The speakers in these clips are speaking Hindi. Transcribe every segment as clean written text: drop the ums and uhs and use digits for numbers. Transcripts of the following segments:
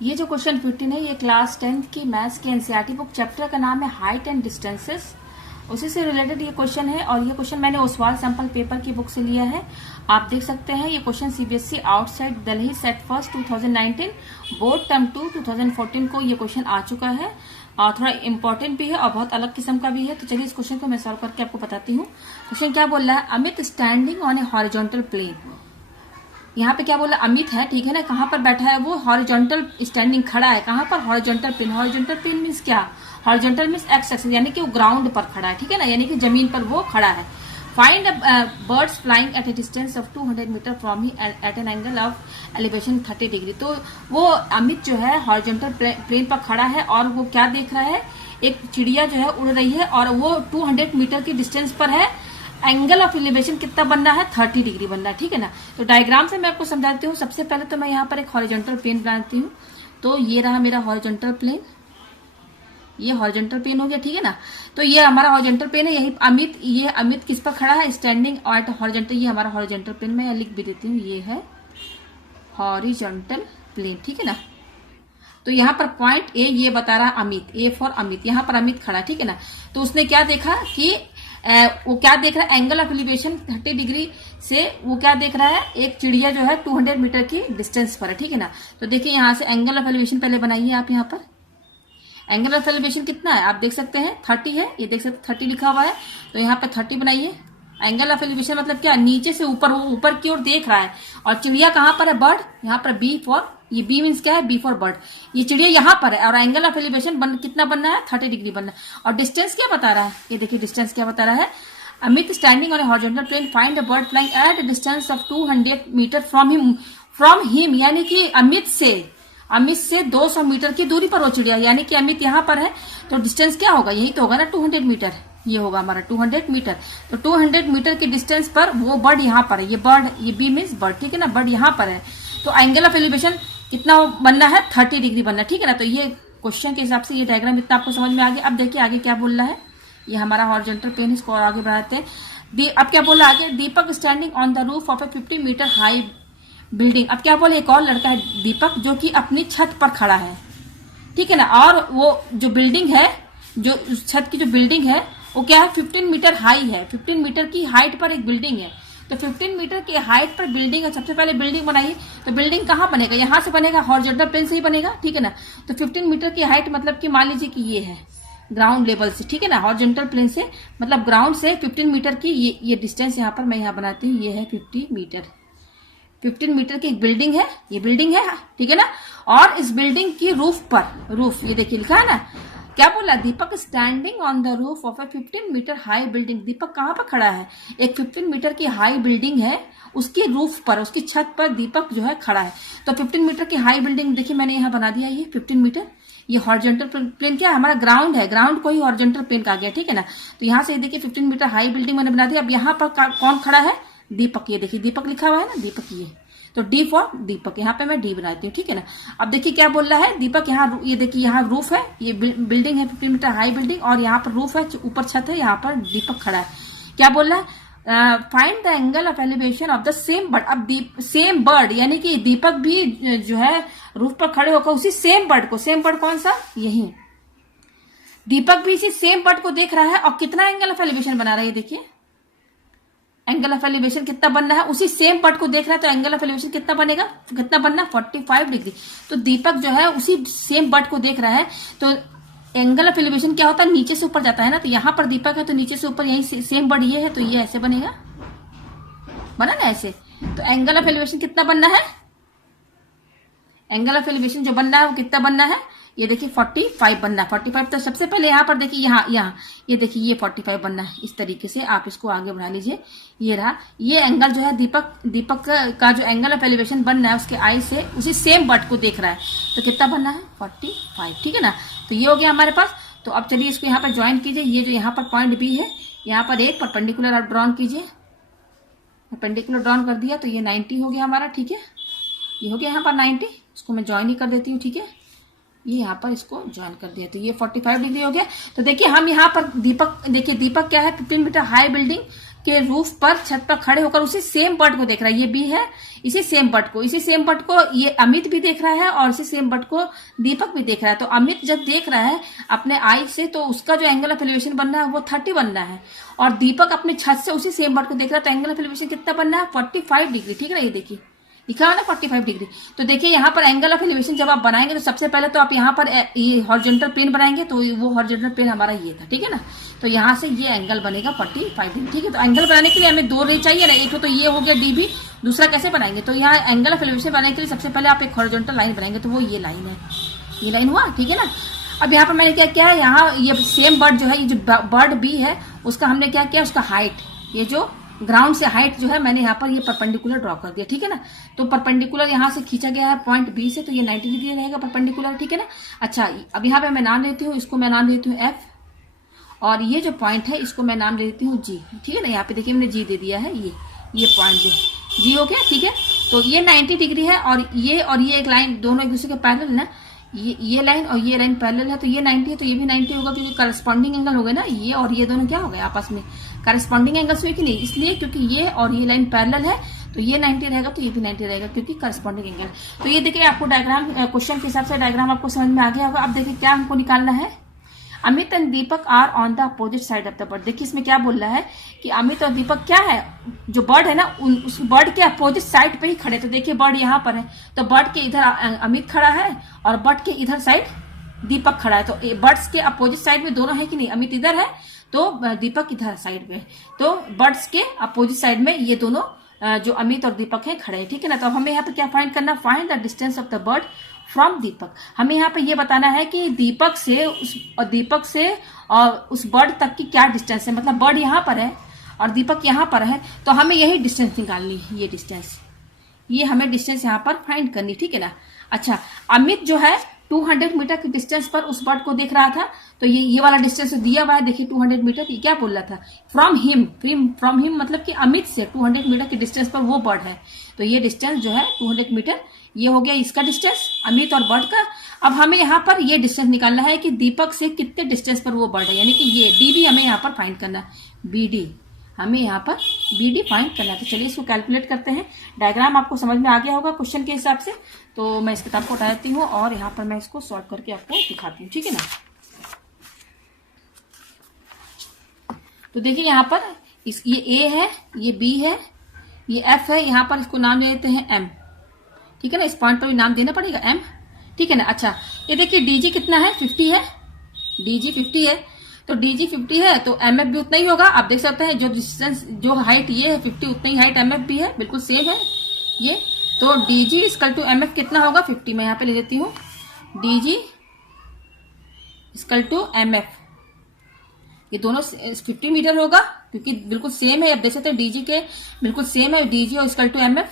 ये जो क्वेश्चन 15 है ये क्लास 10th की मैथ्स की एनसीईआरटी बुक चैप्टर का नाम है हाइट एंड डिस्टेंसेस। उसी से रिलेटेड ये क्वेश्चन है और ये क्वेश्चन मैंने ओसवाल सैंपल पेपर की बुक से लिया है। आप देख सकते हैं ये question CBSE outside Delhi set first 2019 board term 2 2014 को ये क्वेश्चन आ चुका है और थोड़ा इंपॉर्टेंट भी है और बहुत अलग किस्म का भी है। तो चलिए इस क्वेश्चन को मैं सॉल्व करके आपको बताती हूँ। क्वेश्चन क्या बोल रहा है, Amit standing on a horizontal plane. यहाँ पे क्या बोला, अमित है, ठीक है ना, कहाँ पर बैठा है वो, हॉरिजॉन्टल स्टैंडिंग खड़ा है, कहाँ पर, horizontal plane. Horizontal plane means क्या, हॉरिजॉन्टल मीन्स एक्स एक्सिस, यानी कि वो ग्राउंड पर खड़ा है, ठीक है ना, यानी कि जमीन पर वो खड़ा है। Find birds flying at a distance of 200 metre from he at an angle of elevation 30 degree. तो वो अमित जो है हॉरिजॉन्टल प्लेन पर खड़ा है और वो क्या देख रहा है, एक चिड़िया जो है उड़ रही है और वो 200 मीटर की डिस्टेंस पर है। एंगल ऑफ एलिवेशन कितना बनना है, 30 डिग्री बनना है, ठीक है ना। तो डायग्राम से मैं आपको समझाती हूँ। सबसे पहले तो मैं यहाँ पर एक हॉरिजॉन्टल प्लेन बनाती हूँ। तो ये रहा मेरा हॉरिजॉन्टल प्लेन, ये हॉरिजॉन्टल प्लेन हो गया, ठीक है ना। तो ये हमारा हॉरिजॉन्टल प्लेन है, यही अमित, ये अमित किस पर खड़ा है, स्टैंडिंग और हॉरिजॉन्टल, ये हमारा हॉरिजॉन्टल प्लेन। मैं लिख भी देती हूँ, ये है हॉरिजॉन्टल प्लेन, ठीक है ना। तो यहाँ पर पॉइंट ए ये बता रहा अमित, ए फॉर अमित, यहाँ पर अमित खड़ा, ठीक है ना। तो उसने क्या देखा कि वो क्या देख रहा है, एंगल ऑफ एलिवेशन 30 डिग्री से वो क्या देख रहा है, एक चिड़िया जो है 200 मीटर की डिस्टेंस पर है, ठीक है ना। तो देखिए यहाँ से एंगल ऑफ एलिवेशन पहले बनाइए आप। यहाँ पर एंगल ऑफ एलिवेशन कितना है आप देख सकते हैं, 30 है, ये देख सकते 30 लिखा हुआ है। तो यहाँ पे 30 बनाइए। एंगल ऑफ एलिवेशन मतलब क्या, नीचे से ऊपर, वो ऊपर की ओर देख रहा है। और चिड़िया कहाँ पर है, बर्ड, यहाँ पर बी फॉर, ये बी मीन्स क्या है, बी फॉर बर्ड। ये चिड़िया यहाँ पर है और एंगल ऑफ एलिवेशन कितना बनना है, 30 डिग्री बनना है। और डिस्टेंस क्या बता रहा है, ये देखिए डिस्टेंस क्या बता रहा है, Amit standing on a horizontal plane find a bird flying at a distance of 200 metre from him, यानी कि अमित से 200 मीटर की दूरी पर वो चिड़िया, यानी कि अमित यहाँ पर है। तो डिस्टेंस क्या होगा, यही तो होगा ना, 200 मीटर, ये होगा हमारा 200 मीटर। तो 200 मीटर की डिस्टेंस पर वो बर्ड यहाँ पर है, ये बर्ड, ये बी मीन्स बर्ड, ठीक है ना, बर्ड यहाँ पर है। तो एंगल ऑफ एलिवेशन कितना बनना है, 30 डिग्री बनना है, ठीक है ना। तो ये क्वेश्चन के हिसाब से ये डायग्राम इतना आपको समझ में आ गया। अब देखिए आगे क्या बोल रहा है, ये हमारा हॉरिजॉन्टल प्लेन, इसको और आगे बढ़ाते हैं। अब क्या बोल रहा है आगे, Deepak standing on the roof of a 50 metre high building. अब क्या बोले, एक और लड़का है दीपक जो कि अपनी छत पर खड़ा है, ठीक है ना। और वो जो बिल्डिंग है, जो छत की जो बिल्डिंग है वो क्या है, 15 मीटर हाई है, 15 मीटर की हाइट पर एक बिल्डिंग है। तो 15 मीटर की हाइट पर बिल्डिंग है। सबसे पहले बिल्डिंग बनाइए। तो बिल्डिंग कहाँ बनेगा, यहाँ से बनेगा, हॉरिजॉन्टल प्लेन से ही बनेगा, ठीक है ना। तो 15 मीटर की हाइट मतलब कि मान लीजिए कि ये है ग्राउंड लेवल से, ठीक है ना, हॉरिजॉन्टल प्लेन से मतलब ग्राउंड से 15 मीटर की ये डिस्टेंस यहाँ पर मैं यहाँ बनाती हूँ, ये है 50 मीटर। 15 मीटर की एक बिल्डिंग है, ये बिल्डिंग है, ठीक है ना। और इस बिल्डिंग की रूफ पर, रूफ ये देखिए लिखा है ना, क्या बोला, Deepak standing on the roof of a 15 metre high building. Deepak कहाँ पर खड़ा है, एक 15 मीटर की हाई बिल्डिंग है, उसकी रूफ पर, उसकी छत पर दीपक जो है खड़ा है। तो 15 मीटर की हाई बिल्डिंग देखिए मैंने यहाँ बना दिया, ये 15 मीटर, ये हॉरिजॉन्टल प्लेन क्या है, हमारा ग्राउंड है, ग्राउंड को ही हॉरिजॉन्टल प्लेन कहा गया, ठीक है ना। तो यहाँ से देखिए 15 मीटर हाई बिल्डिंग मैंने बना दिया। अब यहाँ पर कौन खड़ा है, दीपक, ये देखिए दीपक लिखा हुआ है ना, दीपक, ये तो डी फॉर दीपक, यहाँ पे मैं डी बनाती हूँ, ठीक है ना। अब देखिए क्या बोल रहा है दीपक, यहाँ ये देखिए यहाँ रूफ है, ये बिल्डिंग है 15 मीटर हाई बिल्डिंग और यहाँ पर रूफ है, ऊपर छत है, यहाँ पर दीपक खड़ा है। क्या बोल रहा है, find the angle of elevation of the same bird. अब सेम बर्ड यानी कि दीपक भी जो है रूफ पर खड़े होकर उसी सेम बर्ड को, सेम बर्ड कौन सा, यही दीपक भी इसी सेम बर्ड को देख रहा है और कितना एंगल ऑफ एलिवेशन बना रहा है, ये देखिए एंगल ऑफ एलिवेशन कितना बनना है, उसी सेम बर्ड को देख रहा है। तो एंगल ऑफ एलिवेशन कितना बनेगा, कितना बनना, 45 डिग्री। तो दीपक जो है उसी सेम बर्ड को देख रहा है। तो एंगल ऑफ एलिवेशन क्या होता है, नीचे से ऊपर जाता है ना। तो यहाँ पर दीपक है तो नीचे से ऊपर, यही सेम बर्ड ये है तो ये ऐसे बनेगा, बना ना ऐसे। तो एंगल ऑफ एलिवेशन कितना बनना है, एंगल ऑफ एलिवेशन जो बनना है वो कितना बनना है, ये देखिए 45 बनना है। 45 तो सबसे पहले यहाँ पर देखिए, यहाँ ये देखिए ये 45 बनना है। इस तरीके से आप इसको आगे बढ़ा लीजिए। ये रहा, ये एंगल जो है दीपक का जो एंगल ऑफ एलिवेशन बनना है उसके आई से उसी सेम बर्ड को देख रहा है। तो कितना बनना है, 45, ठीक है ना। तो ये हो गया हमारे पास। तो अब चलिए इसको यहाँ पर ज्वाइन कीजिए। ये जो यहाँ पर पॉइंट बी है, यहाँ पर एक परपेंडिकुलर आप ड्रॉन कीजिए। परपेंडिकुलर ड्रॉन कर दिया तो ये 90 हो गया हमारा, ठीक है। ये हो गया यहाँ पर 90, इसको मैं ज्वाइन ही कर देती हूँ, ठीक है। ये यहाँ पर इसको ज्वाइन कर दिया तो ये 45 डिग्री हो गया। तो देखिए हम यहाँ पर दीपक, देखिए दीपक क्या है, 15 मीटर हाई बिल्डिंग के रूफ पर छत पर खड़े होकर उसी सेम बर्ड को देख रहा है। ये बी है, इसी सेम बर्ड को ये अमित भी देख रहा है और इसी सेम बर्ड को दीपक भी देख रहा है। तो अमित जब देख रहा है अपने आई से तो उसका जो एंगल ऑफ एलिवेशन बनना है वो 30 बनना है, और दीपक अपने छत से उसी सेम बर्ड को देख रहा है तो एंगल ऑफ एलिवेशन कितना बनना है 45 डिग्री। ठीक है ना, ये देखिए लिखा है ना 45 डिग्री। तो देखिए यहाँ पर एंगल ऑफ एलिवेशन जब आप बनाएंगे तो सबसे पहले तो आप यहाँ पर ये हॉरिजॉन्टल प्लेन बनाएंगे, तो वो हॉरिजॉन्टल प्लेन हमारा ये था। ठीक है ना, तो यहाँ से ये एंगल बनेगा 45 डिग्री। ठीक है, तो एंगल बनाने के लिए हमें 2 रे चाहिए ना, एक तो ये हो गया डी बी, दूसरा कैसे बनाएंगे, तो यहाँ एंगल ऑफ एलिवेशन बनाने के लिए सबसे पहले आप एक हॉरिजॉन्टल लाइन बनाएंगे, तो वो ये लाइन है, ये लाइन हुआ। ठीक है ना, अब यहाँ पर मैंने क्या किया है, यहाँ ये सेम बर्ड जो है, ये जो बर्ड बी है उसका हमने क्या किया, उसका हाइट, ये जो ग्राउंड से हाइट जो है मैंने यहाँ पर ये परपेंडिकुलर ड्रॉ कर दिया। ठीक है ना, तो परपेंडिकुलर यहाँ से खींचा गया है पॉइंट बी से, तो ये 90 डिग्री रहेगा परपेंडिकुलर। ठीक है ना, अच्छा अब यहाँ पे मैं नाम देती हूँ, इसको मैं नाम देती हूँ एफ, और ये जो पॉइंट है इसको मैं नाम दे देती हूँ जी। ठीक है ना, यहाँ पे देखिए मैंने जी दे दिया है, ये पॉइंट जी हो गया। ठीक है, तो ये 90 डिग्री है और ये एक लाइन दोनों एक दूसरे के पैरेलल ना, ये लाइन और ये लाइन पैरेलल है, तो ये 90 है तो ये भी 90 होगा, क्योंकि करस्पॉन्डिंग एंगल हो गए ना, ये और ये दोनों क्या हो गए आपस में करस्पॉन्डिंग एंगल्स हुए कि नहीं, इसलिए क्योंकि ये और ये लाइन पैरेलल है तो ये 90 रहेगा, तो ये भी 90 रहेगा क्योंकि करस्पॉन्डिंग एंगल। तो ये देखिए आपको डायग्राम, क्वेश्चन के हिसाब से डायग्राम आपको समझ में आ गया होगा। अब देखिए क्या हमको निकालना है, Amit and Deepak are on the opposite side of the bird. देखिए इसमें क्या बोल रहा है कि अमित और दीपक क्या है, जो बर्ड है ना उस बर्ड के अपोजिट साइड पे ही खड़े। तो देखिए बर्ड यहाँ पर है, तो बर्ड के इधर अमित खड़ा है और बर्ड के इधर साइड दीपक खड़ा है। तो बर्ड्स के अपोजिट साइड में दोनों है कि नहीं, अमित इधर है तो दीपक इधर साइड में, तो बर्ड्स के अपोजिट साइड में ये दोनों जो अमित और दीपक है खड़े हैं। ठीक है ना, तो अब हमें यहाँ पे क्या फाइंड करना, find the distance of the bird from Deepak. हमें यहाँ पे ये बताना है कि दीपक से और उस बर्ड तक की क्या डिस्टेंस है, मतलब बर्ड यहाँ पर है और दीपक यहाँ पर है, तो हमें यही डिस्टेंस निकालनी है, ये डिस्टेंस, ये हमें डिस्टेंस यहाँ पर फाइंड करनी। ठीक है ना, अच्छा अमित जो है 200 मीटर की डिस्टेंस पर उस बर्ड को देख रहा था, तो ये वाला डिस्टेंस दिया हुआ है, देखिए 200 मीटर। ये क्या बोल रहा था, फ्रॉम हिम मतलब कि अमित से 200 मीटर की डिस्टेंस पर वो बर्ड है, तो ये डिस्टेंस जो है 200 मीटर, ये हो गया इसका डिस्टेंस अमित और बर्ड का। अब हमें यहाँ पर ये डिस्टेंस निकालना है कि दीपक से कितने डिस्टेंस पर वो बर्ड है, यानी कि ये डी हमें यहाँ पर फाइंड करना है, BD हमें यहाँ पर BD फाइंड करना है। तो चलिए इसको कैलकुलेट करते हैं। डायग्राम आपको समझ में आ गया होगा क्वेश्चन के हिसाब से, तो मैं इस किताब को हटा देती हूँ और यहाँ पर मैं इसको सॉल्व करके आपको दिखाती हूँ। ठीक है ना, तो देखिए यहाँ पर ये A है, ये B है, ये F है, यहाँ पर इसको नाम दे देते हैं M। ठीक है ना, इस पॉइंट पर भी नाम देना पड़ेगा M। ठीक है ना, अच्छा ये देखिए DG कितना है, 50 है, DG 50 है, तो DG 50 है तो MF भी उतना ही होगा। आप देख सकते हैं जो डिस्टेंस, जो हाइट ये है 50, उतना ही हाइट MF भी है, बिल्कुल सेम है ये। तो DG इक्वल टू MF कितना होगा, 50। मैं यहाँ पे ले लेती हूँ DG इक्वल टू MF, ये दोनों 50 मीटर होगा क्योंकि बिल्कुल सेम है। आप देख सकते हैं DG के बिल्कुल सेम है, DG और इक्वल टू MF,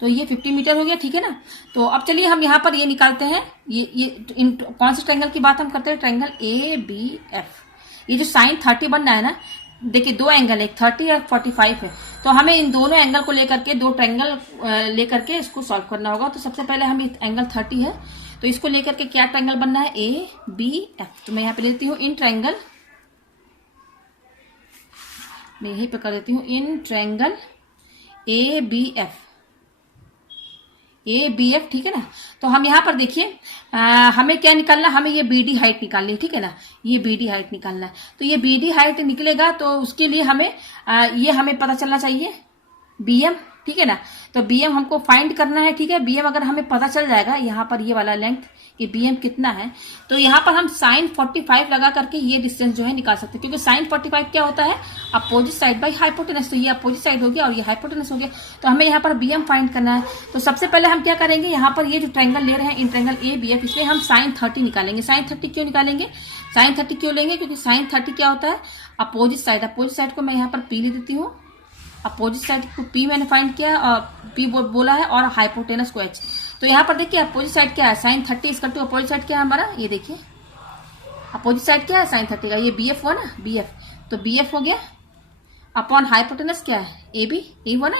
तो ये 50 मीटर हो गया। ठीक है ना, तो अब चलिए हम यहाँ पर ये निकालते हैं, ये कौन से ट्रायंगल की बात हम करते हैं, ट्रायंगल ABF। ये जो साइन 30 बनना है ना, देखिए दो एंगल है, 30 और 45 है, तो हमें इन दोनों एंगल को लेकर के, दो ट्रायंगल लेकर के इसको सॉल्व करना होगा। तो सबसे पहले हम एंगल 30 है तो इसको लेकर के क्या ट्रायंगल बनना है, ABF। तो मैं यहाँ पे लेती हूँ इन ट्रायंगल, मैं यही पे कर देती हूँ इन ट्रायंगल ABF। ठीक है ना, तो हम यहाँ पर देखिए हमें क्या निकालना, हमें ये BD हाइट निकालनी है। ठीक है ना, ये BD हाइट निकालना है, तो ये BD हाइट निकलेगा तो उसके लिए हमें ये हमें पता चलना चाहिए BM। ठीक है ना, तो BM हमको फाइंड करना है। ठीक है, BM अगर हमें पता चल जाएगा यहाँ पर ये वाला लेंथ कि BM कितना है, तो यहाँ पर हम साइन 45 लगा करके ये डिस्टेंस जो है निकाल सकते हैं, क्योंकि साइन 45 क्या होता है, अपोजिट साइड बाई हाइपोटेनस। तो ये अपोजिट साइड हो गया और ये हाइपोटेनस हो गया, तो हमें यहाँ पर BM फाइंड करना है। तो सबसे पहले हम क्या करेंगे, यहाँ पर ये जो ट्रायंगल ले रहे हैं इन ट्रायंगल ABF, इसमें हम साइन 30 निकालेंगे। साइन 30 क्यों निकालेंगे, साइन 30 क्यों लेंगे, क्योंकि साइन 30 क्या होता है, अपोजिट साइड। अपोजिट साइड को मैं यहाँ पर P ले देती हूँ, अपोजिट साइड को P मैंने फाइंड किया और P बोला है, और हाइपोटेनस को H। तो यहाँ पर देखिए अपोजिट साइड क्या है, साइन 30 इसका टू अपोजिट साइड क्या है हमारा, ये देखिए अपोजिट साइड क्या है साइन 30 का, ये BF हुआ ना, BF, तो BF हो गया अपॉन हाइपोटेनस क्या है, AB, ये हुआ ना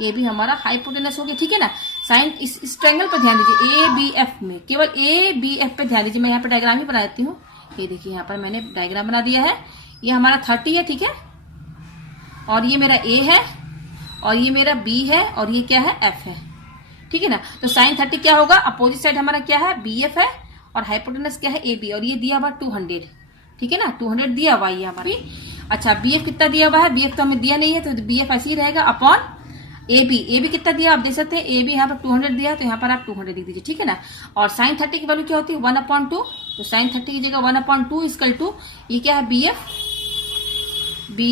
AB हमारा हाइपोटेनस हो गया। ठीक है ना, साइन इस ट्रायंगल पर ध्यान दीजिए, ABF में केवल ABF पे ध्यान दीजिए। मैं यहाँ पर डायग्राम ही बना देती हूँ, ये देखिए यहाँ पर मैंने डायग्राम बना दिया है, ये हमारा 30 है। ठीक है, और ये मेरा ए है और ये मेरा बी है और ये क्या है एफ है, ठीक है ना। तो साइन 30 क्या होगा, अपोजिट साइड हमारा क्या है बी एफ है और हाइपोटेनस क्या है ए बी, और ये दिया हुआ 200, ठीक है ना, 200 दिया हुआ ये हमारा। अच्छा बी एफ कितना दिया हुआ है, बी एफ तो हमें दिया नहीं है, तो बी एफ ऐसे ही रहेगा अपॉन ए बी कितना दिया आप देख सकते हैं, ए बी यहाँ पर 200 दिया, तो यहाँ पर आप 200 लिख दीजिए, ठीक है ना। और साइन 30 की वैल्यू क्या होती है 1/2, तो साइन 30 की जगह 1/2 इक्वल टू ये क्या है बी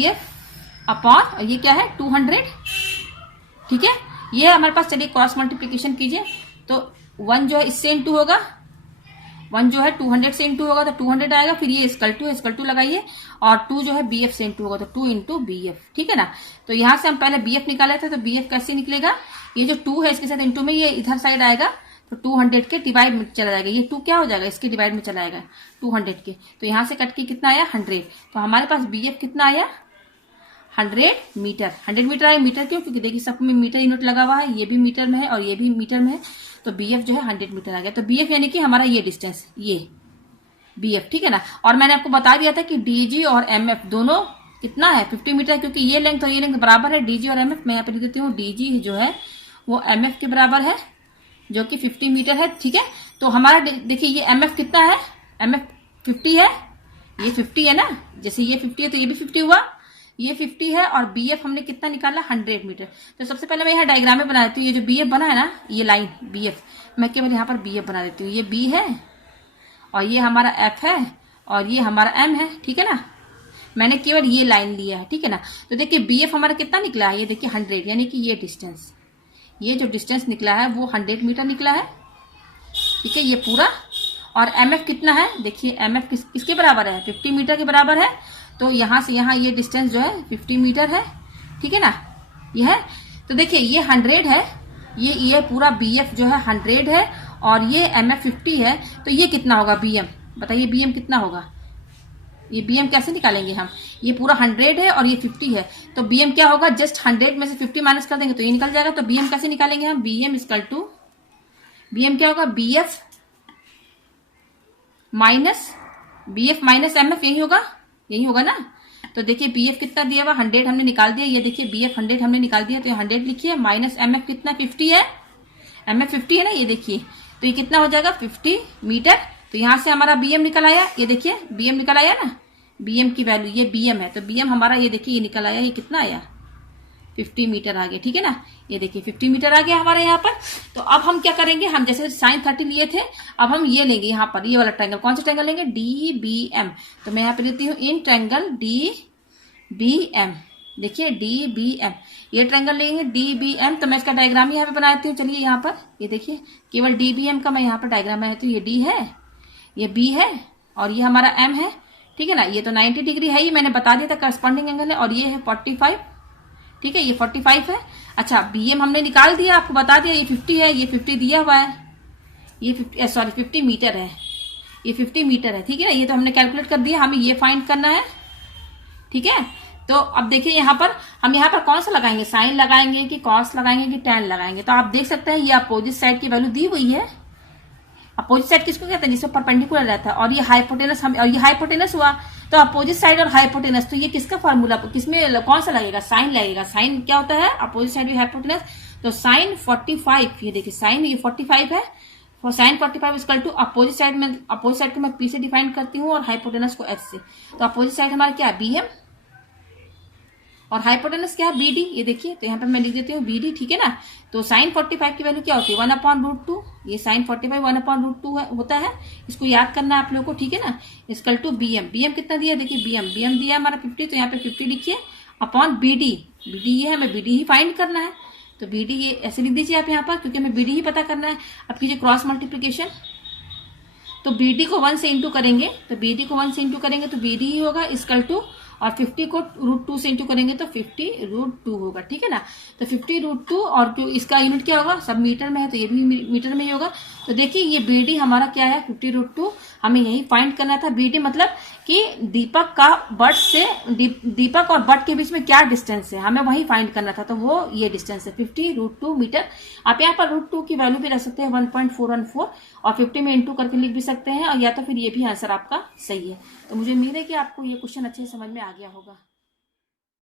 एफ अपॉन, और ये क्या है 200, ठीक है। ये हमारे पास, चलिए क्रॉस मल्टीप्लीकेशन कीजिए, तो 1 जो है इससे इंटू होगा, 1 जो है 200 से इंटू होगा तो 200 आएगा, फिर ये इक्वल टू लगाइए, और 2 जो है बी एफ से इंटू होगा तो 2 इंटू बी एफ, ठीक है ना। तो यहां से हम पहले बी एफ निकाले थे, तो बी एफ कैसे निकलेगा, ये जो 2 है इसके साथ इंटू में ये इधर साइड आएगा, तो 200 के डिवाइड में चला जाएगा, ये 2 क्या हो जाएगा इसके डिवाइड में चला जाएगा 200 के, तो यहां से कट के कितना आया 100, तो हमारे पास बी एफ कितना आया 100 मीटर। 100 मीटर आया, मीटर क्यों, क्योंकि देखिए सब में मीटर यूनिट लगा हुआ है, ये भी मीटर में है और ये भी मीटर में है, तो बी एफ जो है 100 मीटर आ गया। तो बी एफ यानी कि हमारा ये डिस्टेंस, ये बी एफ, ठीक है ना। और मैंने आपको बता दिया था कि डी जी और एम एफ दोनों कितना है 50 मीटर, क्योंकि ये लेंथ और ये लेंथ बराबर है, डी जी और एम एफ। मैं यहाँ पे लिख देती हूँ डी जी जो है वो एम एफ के बराबर है, जो कि 50 मीटर है, ठीक है। तो हमारा देखिए ये एम एफ कितना है, एम एफ 50 है, ये 50 है ना, जैसे ये 50 है तो ये भी 50 हुआ, ये 50 है, और बी एफ हमने कितना निकाला 100 मीटर। तो सबसे पहले मैं यहाँ डायग्राम में बना देती हूँ, ये जो बी एफ बना है ना, ये लाइन बी एफ, मैं केवल यहाँ पर बी एफ बना देती हूँ, ये बी है और ये हमारा एफ है और ये हमारा एम है, ठीक है ना। मैंने केवल ये लाइन लिया है, ठीक है ना। तो देखिए बी एफ हमारा कितना निकला है, ये देखिए 100, यानी कि ये डिस्टेंस, ये जो डिस्टेंस निकला है वो 100 मीटर निकला है, ठीक है, ये पूरा। और एम एफ कितना है, देखिए एम एफ किसके बराबर है 50 मीटर के बराबर है, तो यहां से यहां ये डिस्टेंस जो है 50 मीटर है, ठीक है ना, ये है। तो देखिए ये 100 है, ये पूरा बी एफ जो है 100 है और ये एम एफ 50 है, तो ये कितना होगा बी एम, बताइए बी एम कितना होगा, ये बी एम कैसे निकालेंगे हम, ये पूरा 100 है और ये 50 है, तो बी एम क्या होगा, जस्ट 100 में से 50 माइनस कर देंगे तो ये निकल जाएगा। तो बी एम कैसे निकालेंगे हम, B M equal to, B M क्या होगा B F minus M F, यही होगा ना। तो देखिए बी एफ कितना दिया हुआ 100 हमने निकाल दिया, ये देखिए बी एफ 100 हमने निकाल दिया, तो 100 लिखिए, माइनस एम एफ कितना 50 है, एम एफ 50 है ना, ये देखिए, तो ये कितना हो जाएगा 50 मीटर। तो यहां से हमारा बी एम निकल आया, ये देखिए बी एम निकल आया ना, बी एम की वैल्यू ये बी एम है, तो बी एम हमारा ये देखिए ये निकल आया, ये कितना आया 50 मीटर आ गया, ठीक है ना, ये देखिए 50 मीटर आ गया हमारे यहाँ पर। तो अब हम क्या करेंगे, हम जैसे साइन 30 लिए थे, अब हम ये लेंगे यहाँ पर, ये वाला ट्रायंगल, कौन सा ट्रायंगल लेंगे, डी बी एम। तो मैं यहाँ पे लेती हूँ in triangle D B M, देखिए डी बी एम, ये ट्रायंगल लेंगे डी बी एम। तो मैं इसका डायग्राम यहाँ पे बना देती हूँ, चलिए यहाँ पर, ये देखिए केवल डी बी एम का मैं यहाँ पर डायग्राम बना देती हूँ, ये डी है, ये बी है और ये हमारा एम है, ठीक है ना। ये तो 90 डिग्री है, ये मैंने बता दिया था करस्पॉन्डिंग एंगल है, और ये है 45, ठीक है, ये 45 है। अच्छा बी एम हमने निकाल दिया, आपको बता दिया, ये 50 है, ये 50 दिया हुआ है, ये 50 मीटर है, ये 50 मीटर है, ठीक है ना। ये तो हमने कैलकुलेट कर दिया, हमें ये फाइंड करना है, ठीक है। तो अब देखिए यहाँ पर हम यहाँ पर कौन सा लगाएंगे, साइन लगाएंगे कि कॉस लगाएंगे कि टैन लगाएंगे। तो आप देख सकते हैं ये अपोजिट साइड की वैल्यू दी हुई है, अपोजिट साइड किसको कहते हैं, जिससे परपेंडिकुलर रहता है, और ये हाइपोटेनस, और ये हाइपोटेनस हुआ, तो अपोजिट साइड और हाइपोटेनस, तो ये किसका फॉर्मूला, किसमें कौन सा लगेगा, साइन लगेगा। साइन क्या होता है, अपोजिट साइड भी हाइपोटेनस, तो साइन 45, ये देखिए साइन ये 45 है, sine 45 equal to opposite side को मैं पी से डिफाइन करती हूँ और हाइपोटेनस को एच से। तो अपोजिट साइड हमारा क्या है बी एम और हाइपोटेनस क्या है बी डी, ये देखिए, तो यहाँ पे मैं लिख देती हूँ बी डी, ठीक है ना। तो साइन 45 की वैल्यू क्या होती है 1/√2, ये साइन 45 1/√2 होता है, इसको याद करना है आप लोगों को, ठीक है ना। Equal to B M, B M कितना दिया, देखिए बी एम दिया हमारा 50, तो यहाँ पे 50 लिखिए अपॉन बी डी, ये हमें बी डी ही फाइंड करना है, तो बी डी ये ऐसे लिख दीजिए आप यहाँ पर, क्योंकि हमें बी डी ही पता करना है। अब कीजिए क्रॉस मल्टीप्लीकेशन, तो बी डी को 1 से इंटू करेंगे, तो बी डी को 1 से इंटू करेंगे तो बी डी ही होगा इक्वल टू, और 50 को √2 से इंटू करेंगे तो 50√2 होगा, ठीक है ना। तो 50√2, और क्यों इसका यूनिट क्या होगा, सब मीटर में है तो ये भी मीटर में ही होगा। तो देखिए ये बीडी हमारा क्या है 50√2, हमें यही फाइंड करना था। बीडी मतलब कि दीपक का बट से, दीपक और बट के बीच में क्या डिस्टेंस है, हमें वही फाइंड करना था, तो वो ये डिस्टेंस है 50√2 मीटर। आप यहाँ पर √2 की वैल्यू भी रख सकते हैं 1.414, और 50 में इंटू करके लिख भी सकते हैं, और या तो फिर ये भी आंसर आपका सही है। तो मुझे उम्मीद है कि आपको ये क्वेश्चन अच्छे से समझ में आ गया होगा।